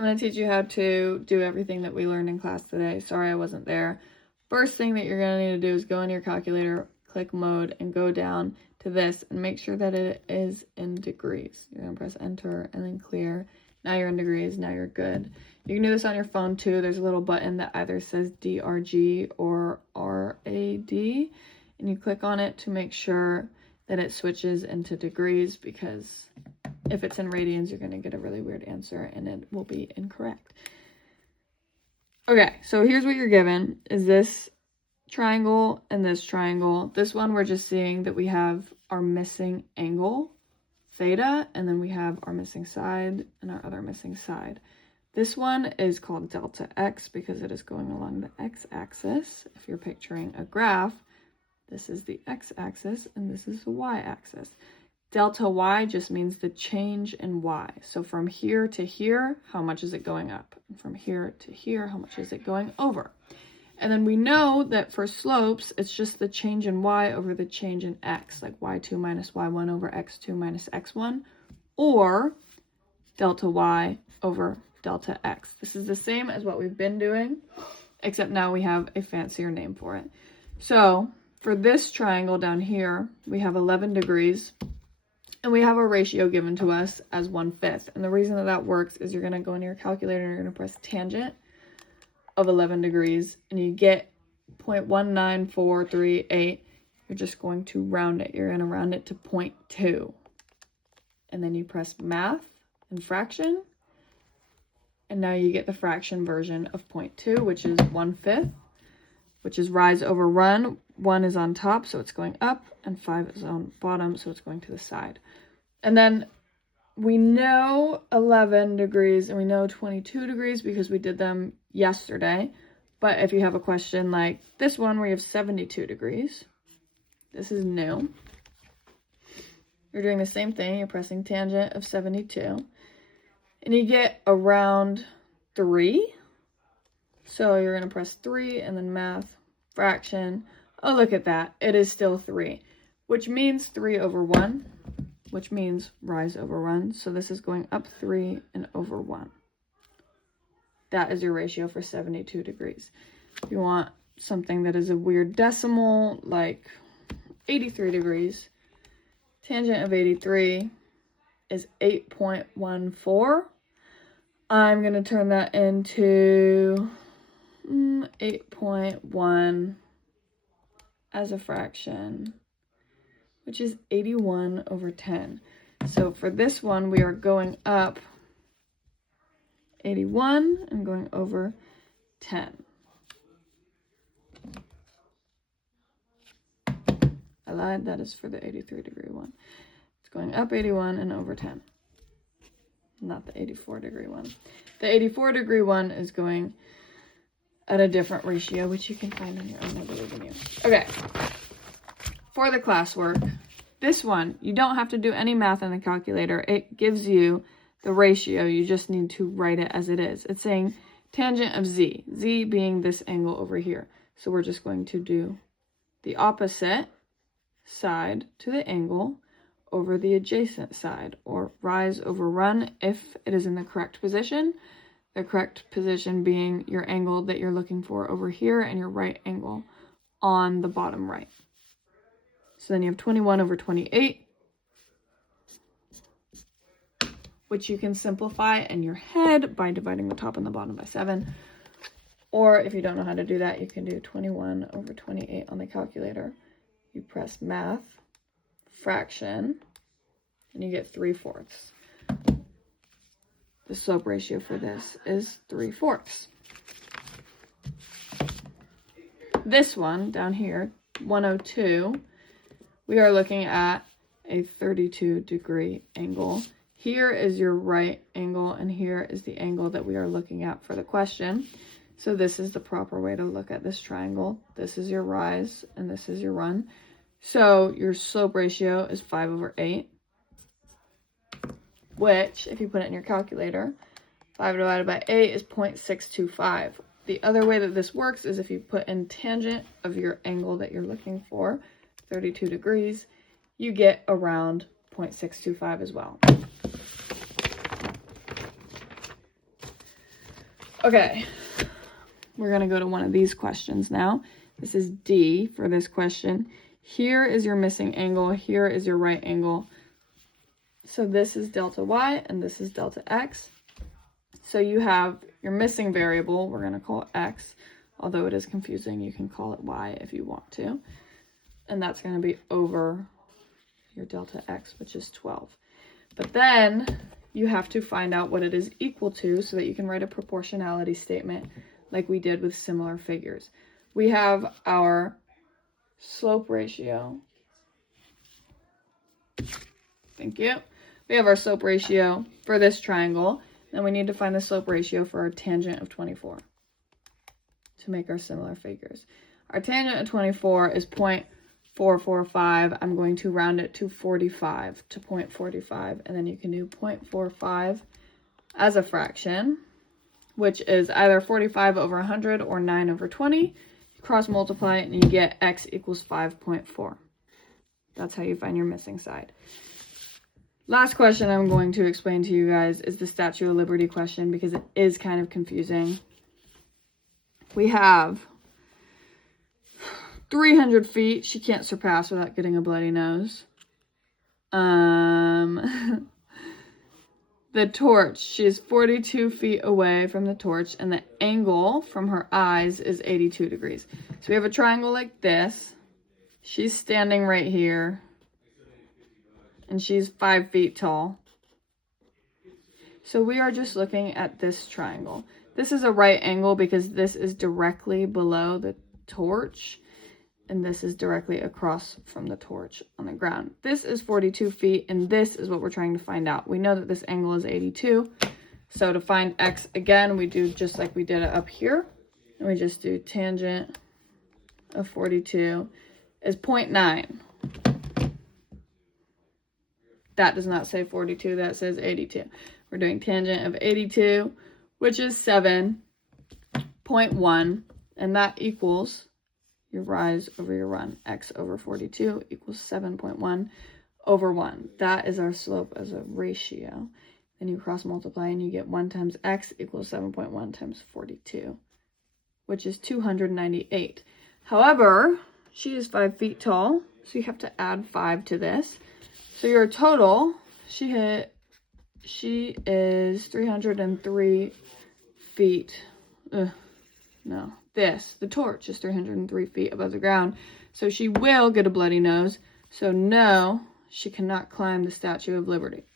I'm going to teach you how to do everything that we learned in class today. Sorry I wasn't there. First thing that you're going to need to do is go into your calculator, click mode, and go down to this and make sure that it is in degrees. You're going to press enter and then clear. Now you're in degrees. Now you're good. You can do this on your phone too. There's a little button that either says DRG or RAD, and you click on it to make sure that it switches into degrees, because if it's in radians, you're going to get a really weird answer and it will be incorrect. Okay, so here's what you're given, is this triangle and this triangle. This one, we're just seeing that we have our missing angle, theta, and then we have our missing side and our other missing side. This one is called delta x because it is going along the x-axis. If you're picturing a graph, this is the x-axis and this is the y-axis. Delta y just means the change in y. So from here to here, how much is it going up? And from here to here, how much is it going over? And then we know that for slopes, it's just the change in y over the change in x, like y2 minus y1 over x2 minus x1, or delta y over delta x. This is the same as what we've been doing, except now we have a fancier name for it. So for this triangle down here, we have 11 degrees, and we have a ratio given to us as 1/5. And the reason that that works is you're going to go into your calculator and you're going to press tangent of 11 degrees, and you get 0.19438. You're just going to round it. You're going to round it to 0.2. And then you press math and fraction. And now you get the fraction version of 0.2, which is 1/5, which is rise over run. 1 is on top, so it's going up, and 5 is on bottom, so it's going to the side. And then we know 11 degrees and we know 22 degrees because we did them yesterday. But if you have a question like this one where you have 72 degrees, this is new. You're doing the same thing. You're pressing tangent of 72. And you get around 3. So you're going to press 3 and then math, fraction. Oh, look at that. It is still 3, which means 3 over 1, which means rise over run. So this is going up 3 and over 1. That is your ratio for 72 degrees. If you want something that is a weird decimal, like 83 degrees, tangent of 83 is 8.14. I'm going to turn that into 8.1 as a fraction, which is 81 over 10. So for this one, we are going up 81 and going over 10. I lied, that is for the 83 degree one. It's going up 81 and over 10. Not the 84 degree one. The 84 degree one is going at a different ratio, which you can find on your own, I believe in you. Okay, for the classwork, this one, you don't have to do any math in the calculator. It gives you the ratio. You just need to write it as it is. It's saying tangent of z, z being this angle over here. So we're just going to do the opposite side to the angle over the adjacent side, or rise over run if it is in the correct position. The correct position being your angle that you're looking for over here and your right angle on the bottom right. So then you have 21 over 28, which you can simplify in your head by dividing the top and the bottom by 7. Or if you don't know how to do that, you can do 21 over 28 on the calculator. You press math, fraction, and you get 3/4. The slope ratio for this is 3/4. This one down here, 102, we are looking at a 32 degree angle. Here is your right angle, and here is the angle that we are looking at for the question. So this is the proper way to look at this triangle. This is your rise, and this is your run. So your slope ratio is 5 over 8. Which, if you put it in your calculator, 5 divided by 8 is 0.625. The other way that this works is if you put in tangent of your angle that you're looking for, 32 degrees, you get around 0.625 as well. Okay, we're gonna go to one of these questions now. This is D for this question. Here is your missing angle, here is your right angle. So this is delta y and this is delta x. So you have your missing variable, we're gonna call it x, although it is confusing, you can call it y if you want to. And that's gonna be over your delta x, which is 12. But then you have to find out what it is equal to so that you can write a proportionality statement like we did with similar figures. We have our slope ratio. Thank you. We have our slope ratio for this triangle. Then we need to find the slope ratio for our tangent of 24 to make our similar figures. Our tangent of 24 is 0.445. I'm going to round it to 45, to 0.45, and then you can do 0.45 as a fraction, which is either 45 over 100 or 9 over 20. You cross multiply it and you get x equals 5.4. That's how you find your missing side. Last question I'm going to explain to you guys is the Statue of Liberty question because it is kind of confusing. We have 300 feet she can't surpass without getting a bloody nose. The torch, she is 42 feet away from the torch and the angle from her eyes is 82 degrees. So we have a triangle like this. She's standing right here and she's 5 feet tall. So we are just looking at this triangle. This is a right angle because this is directly below the torch and this is directly across from the torch on the ground. This is 42 feet and this is what we're trying to find out. We know that this angle is 82. So to find x again, we do just like we did it up here. And we just do tangent of 42 is 0.9. That does not say 42, that says 82. We're doing tangent of 82, which is 7.1, and that equals your rise over your run. X over 42 equals 7.1 over 1. That is our slope as a ratio. Then you cross multiply and you get 1 times x equals 7.1 times 42, which is 298. However, she is 5 feet tall, so you have to add 5 to this. So your total, she is 303 feet. The torch is 303 feet above the ground. So she will get a bloody nose. So no, she cannot climb the Statue of Liberty.